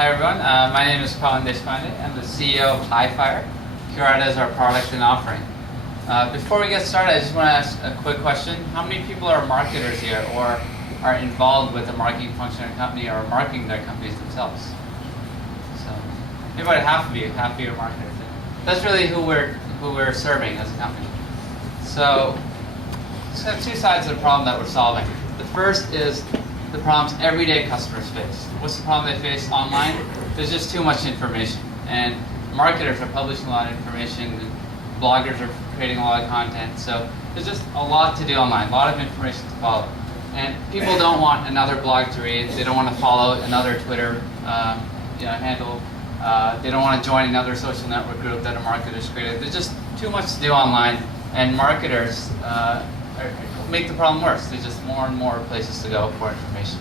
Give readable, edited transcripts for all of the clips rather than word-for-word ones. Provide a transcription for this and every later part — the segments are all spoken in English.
Hi everyone, my name is Pawan Deshpande. I'm the CEO of HiveFire. Curata is our product and offering. Before we get started, I just want to ask a quick question. How many people are marketers here or are involved with a marketing function in a company or marketing their companies themselves? So, maybe about half of you are marketers. That's really who we're serving as a company. So, let's have two sides of the problem that we're solving. The first is the problems everyday customers face. What's the problem they face online? There's just too much information. And marketers are publishing a lot of information, and bloggers are creating a lot of content. So there's just a lot to do online, a lot of information to follow. And people don't want another blog to read. They don't want to follow another Twitter handle. They don't want to join another social network group that a marketer's created. There's just too much to do online, and marketers make the problem worse. There's just more and more places to go for information.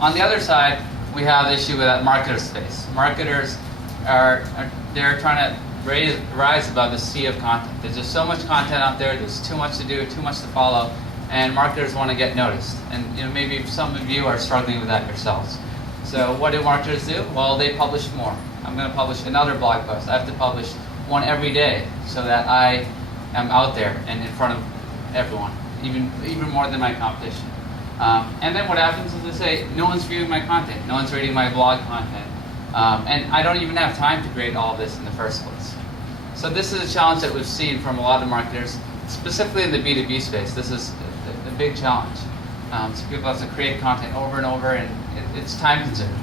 On the other side, we have the issue with that marketer space. Marketers they're trying to rise above the sea of content. There's just so much content out there. There's too much to do, too much to follow, and marketers want to get noticed. And maybe some of you are struggling with that yourselves. So what do marketers do? Well, they publish more. I'm going to publish another blog post. I have to publish one every day so that I am out there and in front of everyone, even more than my competition. And then what happens is they say, no one's viewing my content, no one's reading my blog content, and I don't even have time to create all of this in the first place. So this is a challenge that we've seen from a lot of marketers, specifically in the B2B space. This is a big challenge. So people have to create content over and over, and it's time consuming.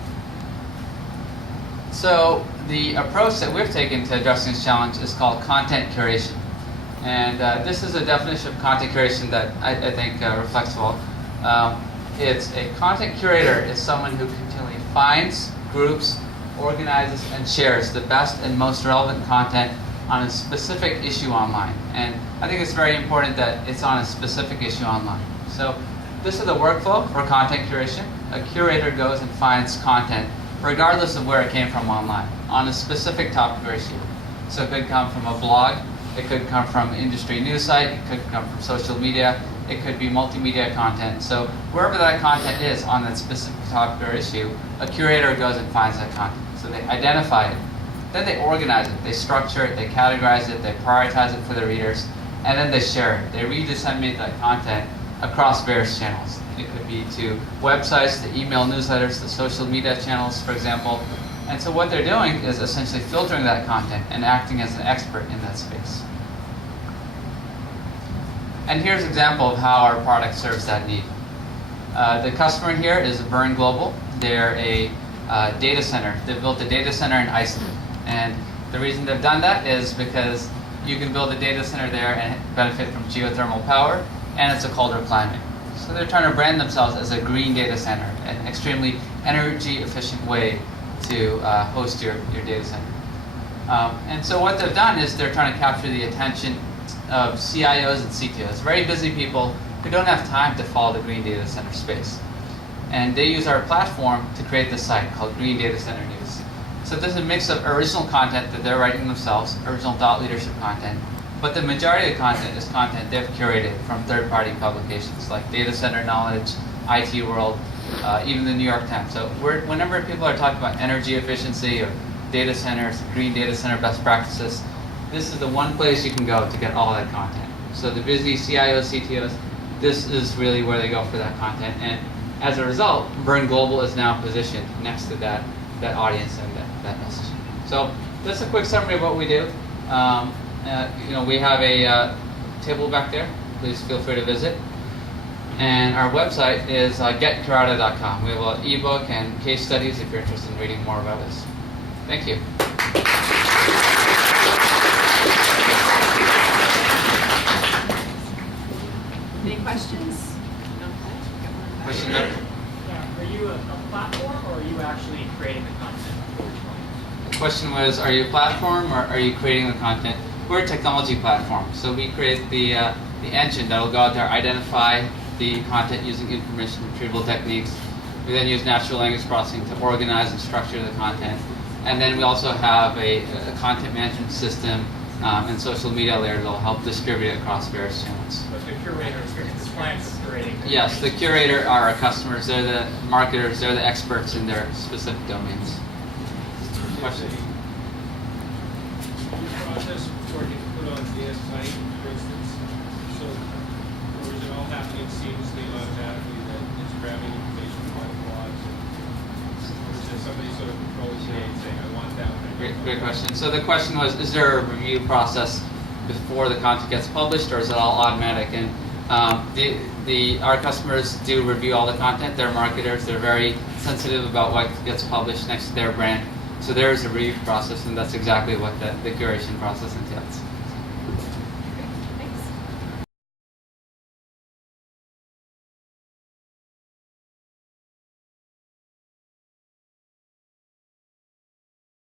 So the approach that we've taken to addressing this challenge is called content curation. And this is a definition of content curation that I think reflects well. It's a content curator is someone who continually finds, groups, organizes, and shares the best and most relevant content on a specific issue online. And I think it's very important that it's on a specific issue online. So this is the workflow for content curation. A curator goes and finds content, regardless of where it came from online, on a specific topic or issue. So it could come from a blog, it could come from industry news site, it could come from social media, it could be multimedia content. So wherever that content is on that specific topic or issue, a curator goes and finds that content. So they identify it, then they organize it, they structure it, they categorize it, they prioritize it for the readers, and then they share it. They redisseminate that content across various channels. It could be to websites, to email newsletters, to social media channels, for example. And so what they're doing is essentially filtering that content and acting as an expert in that space. And here's an example of how our product serves that need. The customer here is Burn Global. They're a data center. They've built a data center in Iceland. And the reason they've done that is because you can build a data center there and benefit from geothermal power, and it's a colder climate. So they're trying to brand themselves as a green data center, an extremely energy efficient way to host your data center. And so what they've done is they're trying to capture the attention of CIOs and CTOs, very busy people who don't have time to follow the green data center space. And they use our platform to create this site called Green Data Center News. So this is a mix of original content that they're writing themselves, original thought leadership content, but the majority of the content is content they've curated from third-party publications like Data Center Knowledge, IT World, even the New York Times. So whenever people are talking about energy efficiency or data centers, green data center best practices, this is the one place you can go to get all that content. So the busy CIOs, CTOs, this is really where they go for that content. And as a result, Burn Global is now positioned next to that audience and that messaging. So that's a quick summary of what we do. We have a table back there. Please feel free to visit. And our website is getcurata.com. We have an ebook and case studies if you're interested in reading more about us. Thank you. Any questions? Question Yeah. Are you a platform, or are you actually creating the content? The question was, are you a platform or are you creating the content? We're a technology platform, so we create the engine that will go out there, identify the content using information retrieval techniques. We then use natural language processing to organize and structure the content. And then we also have a content management system and social media layer that will help distribute it across various channels. But the curators, the clients are curating. Yes, the curator are our customers. They're the marketers. They're the experts in their specific domains. Question? Process before it gets put on their site, for instance, so, or is it all happening seamlessly and automatically that it's grabbing information from my blogs? Or is there somebody sort of controlling the game saying, I want that one? Great question. So the question was, is there a review process before the content gets published, or is it all automatic? And our customers do review all the content. They're marketers. They're very sensitive about what gets published next to their brand. So there is a review process, and that's exactly what the curation process entails.